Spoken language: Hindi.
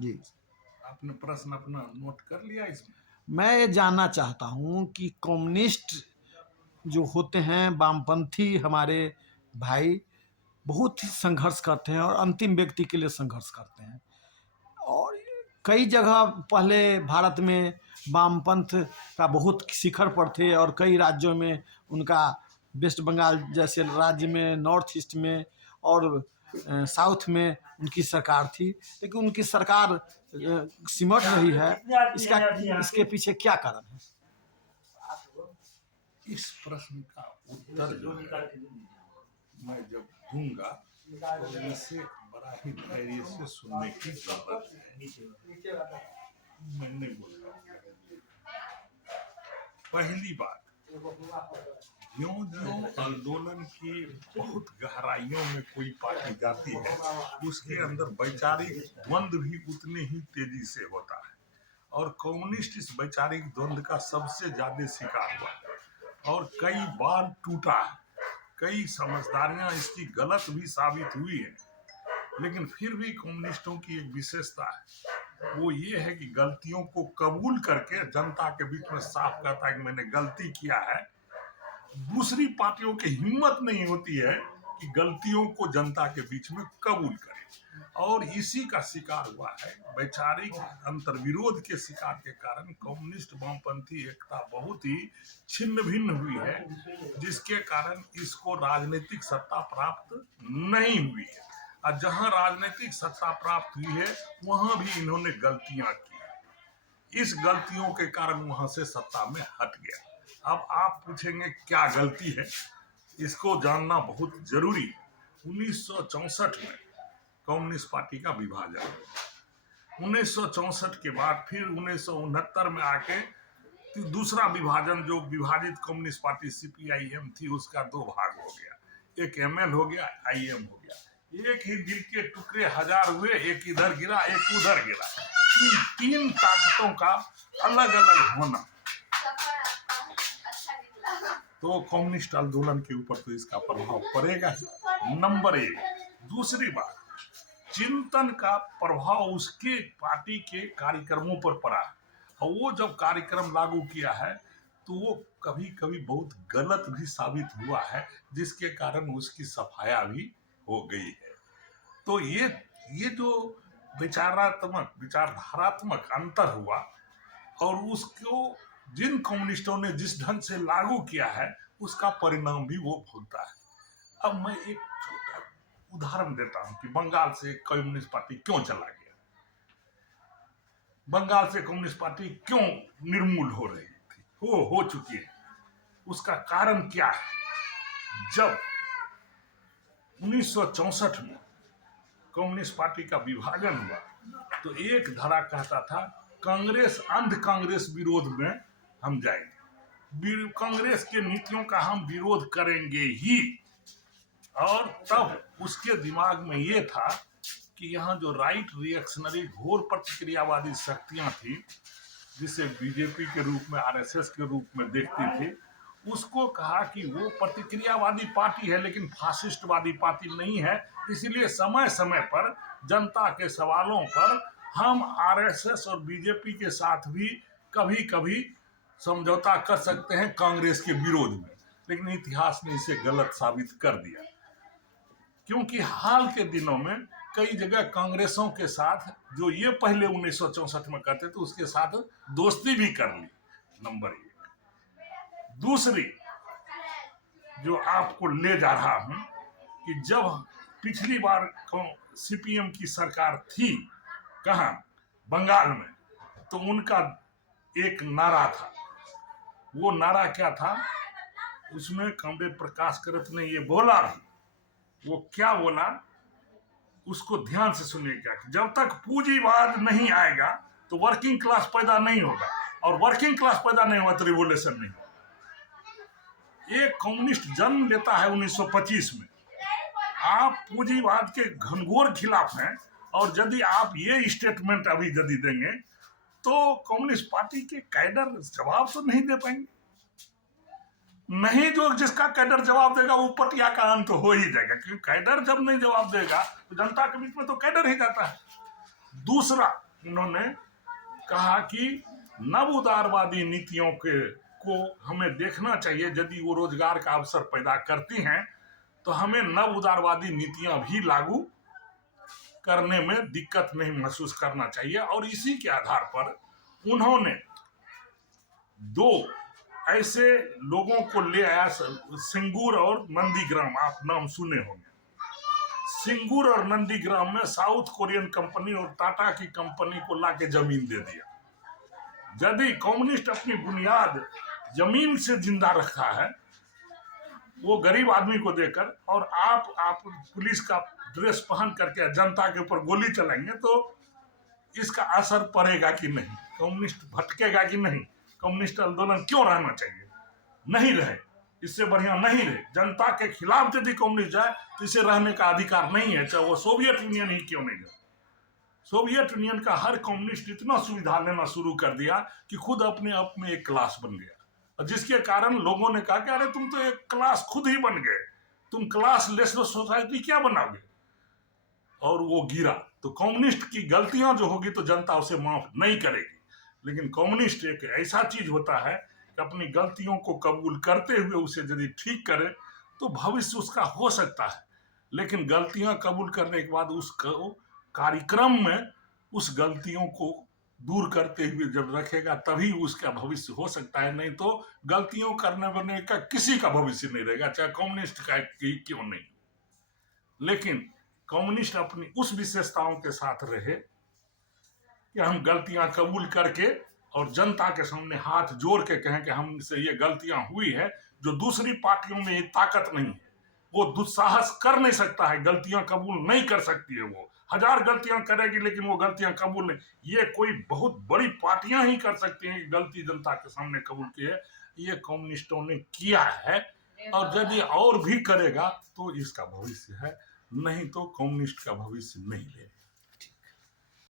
जी। आपने प्रश्न अपना नोट कर लिया इसमें? मैं ये जानना चाहता हूं कि कम्युनिस्ट जो होते हैं, वामपंथी हमारे भाई, बहुत ही संघर्ष करते हैं और अंतिम व्यक्ति के लिए संघर्ष करते हैं। और कई जगह पहले भारत में वामपंथ का बहुत शिखर पर थे और कई राज्यों में उनका, वेस्ट बंगाल जैसे राज्य में, नॉर्थ ईस्ट में और साउथ में उनकी सरकार थी, लेकिन उनकी सरकार सिमट रही है। इसके पीछे क्या कारण है? इस प्रश्न का उत्तर जो है मैं जब दूंगा तो इसे बड़ा ही धैर्य से सुनने की जरूरत है। मैं नहीं बोल रहा हूँ। पहली बात, ज्यों-ज्यों आंदोलन की बहुत गहराइयों में कोई पार्टी जाती है, उसके अंदर वैचारिक द्वंद्व भी उतने ही तेजी से होता है। और कम्युनिस्ट इस वैचारिक द्वंद्व का सबसे ज्यादा शिकार हुआ और कई बार टूटा है। कई समझदारियां इसकी गलत भी साबित हुई है, लेकिन फिर भी कम्युनिस्टों की एक विशेषता है, वो ये है कि गलतियों को कबूल करके जनता के बीच में साफ कहता है कि मैंने गलती किया है। दूसरी पार्टियों की हिम्मत नहीं होती है कि गलतियों को जनता के बीच में कबूल करें, और इसी का शिकार हुआ है। वैचारिक अंतर्विरोध के शिकार के कारण कम्युनिस्ट वामपंथी एकता बहुत ही छिन्न भिन्न हुई है, जिसके कारण इसको राजनीतिक सत्ता प्राप्त नहीं हुई है। और जहां राजनीतिक सत्ता प्राप्त हुई है वहां भी इन्होंने गलतियां की। इस गलतियों के कारण वहां से सत्ता में हट गया। अब आप पूछेंगे क्या गलती है, इसको जानना बहुत जरूरी है। 1964 में कम्युनिस्ट पार्टी का विभाजन, 1964 के बाद फिर 1969 में आके दूसरा विभाजन, जो विभाजित कम्युनिस्ट पार्टी सीपीआईएम थी, उसका दो भाग हो गया, एक एमएल हो गया, आईएम हो गया। एक ही दिल के टुकड़े हजार हुए, एक इधर गिरा एक उधर गिरा। तीन ताकतों का अलग अलग होना, तो कम्युनिस्ट आंदोलन के ऊपर तो इसका प्रभाव पड़ेगा ही, नंबर एक। दूसरी बात, चिंतन का प्रभाव उसके पार्टी के कार्यक्रमों पर पड़ा, और वो जब कार्यक्रम लागू किया है तो वो कभी कभी बहुत गलत भी साबित हुआ है, जिसके कारण उसकी सफाया भी हो गई है। तो ये जो विचारधारात्मक अंतर हुआ, और उसको जिन कम्युनिस्टों ने जिस ढंग से लागू किया है, उसका परिणाम भी वो भोगता है। अब मैं एक छोटा उदाहरण देता हूं कि बंगाल से कम्युनिस्ट पार्टी क्यों चला गया, बंगाल से कम्युनिस्ट पार्टी क्यों निर्मूल हो रही थी, हो चुकी है। उसका कारण क्या है? जब 1964 में कम्युनिस्ट पार्टी का विभाजन हुआ तो एक धारा कहता था कांग्रेस, अंध कांग्रेस विरोध में हम जाएंगे, कांग्रेस के नीतियों का हम विरोध करेंगे ही। और तब उसके दिमाग में ये था कि यहाँ जो राइट रिएक्शनरी घोर प्रतिक्रियावादी शक्तियां थी, जिसे बीजेपी के रूप में, आरएसएस के रूप में देखती थी, उसको कहा कि वो प्रतिक्रियावादी पार्टी है लेकिन फासिस्टवादी पार्टी नहीं है, इसलिए समय समय पर जनता के सवालों पर हम आरएसएस और बीजेपी के साथ भी कभी कभी समझौता कर सकते हैं कांग्रेस के विरोध में। लेकिन इतिहास ने इसे गलत साबित कर दिया, क्योंकि हाल के दिनों में कई जगह कांग्रेसों के साथ, जो ये पहले 1964 में करते थे, उसके साथ दोस्ती भी कर ली, नंबर एक। दूसरी जो आपको ले जा रहा हूं कि जब पिछली बार सीपीएम की सरकार थी कहां, बंगाल में, तो उनका एक नारा था। वो नारा क्या था? उसमें कमरेड प्रकाश करत ने ये बोला, वो क्या बोला उसको ध्यान से सुनिएगा, कि जब तक पूंजीवाद नहीं आएगा तो वर्किंग क्लास पैदा नहीं होगा, और वर्किंग क्लास पैदा नहीं हुआ तो रिवोल्यूशन नहीं होगा। एक कम्युनिस्ट जन्म लेता है 1925 में। आप पूंजीवाद के घनघोर खिलाफ हैं, और यदि आप ये स्टेटमेंट अभी यदि देंगे तो कम्युनिस्ट पार्टी के कैडर जवाब तो नहीं दे पाएंगे। नहीं, जो जिसका कैडर जवाब देगा वो पटिया का अंत तो हो ही जाएगा, क्योंकि कैडर जब नहीं जवाब देगा तो जनता के बीच में तो कैडर ही जाता है। दूसरा, उन्होंने कहा कि नव उदारवादी नीतियों को हमें देखना चाहिए। यदि वो रोजगार का अवसर पैदा करती हैं तो हमें नव उदारवादी नीतियां भी लागू करने में दिक्कत नहीं महसूस करना चाहिए। और इसी के आधार पर उन्होंने दो ऐसे लोगों को ले आया, सिंगूर और नंदीग्राम, आप नाम सुने होंगे। सिंगूर और नंदीग्राम में साउथ कोरियन कंपनी और टाटा की कंपनी को लाके जमीन दे दिया। यदि कम्युनिस्ट अपनी बुनियाद जमीन से जिंदा रखा है वो गरीब आदमी को देकर, और आप पुलिस का ड्रेस पहन करके जनता के ऊपर गोली चलाएंगे तो इसका असर पड़ेगा कि नहीं? कम्युनिस्ट भटकेगा कि नहीं? कम्युनिस्ट आंदोलन क्यों रहना चाहिए? नहीं रहे, इससे बढ़िया नहीं रहे। जनता के खिलाफ यदि कम्युनिस्ट जाए तो इसे रहने का अधिकार नहीं है, चाहे वो सोवियत यूनियन ही क्यों नहीं जाए। सोवियत यूनियन का हर कम्युनिस्ट इतना सुविधा लेना शुरू कर दिया कि खुद अपने आप में एक क्लास बन गया, और जिसके कारण लोगों ने कहा कि अरे तुम तो एक क्लास खुद ही बन गए, तुम क्लास लेस सोसाइटी क्या बनाओगे? और वो गिरा। तो कम्युनिस्ट की गलतियां जो होगी तो जनता उसे माफ नहीं करेगी, लेकिन कम्युनिस्ट एक ऐसा चीज होता है कि अपनी गलतियों को कबूल करते हुए उसे यदि ठीक करे तो भविष्य उसका हो सकता है। लेकिन गलतियां कबूल करने के बाद उस कार्यक्रम में उस गलतियों को दूर करते हुए जब रखेगा तभी उसका भविष्य हो सकता है, नहीं तो गलतियों करने वाले का किसी का भविष्य नहीं रहेगा, चाहे कम्युनिस्ट का क्यों नहीं। लेकिन कम्युनिस्ट अपनी उस विशेषताओं के साथ रहे कि हम गलतियां कबूल करके और जनता के सामने हाथ जोड़ के कहें कि हमसे ये गलतियां हुई है, जो दूसरी पार्टियों में ये ताकत नहीं है। वो दुस्साहस कर नहीं सकता है, गलतियां कबूल नहीं कर सकती है। वो 1000 गलतियां करेगी लेकिन वो गलतियां कबूल नहीं, ये कोई बहुत बड़ी पार्टियां ही कर सकती हैं कि गलती जनता के सामने कबूल की है। ये कम्युनिस्टों ने किया है, और यदि और भी करेगा तो इसका भविष्य है, नहीं तो कम्युनिस्ट का भविष्य नहीं है।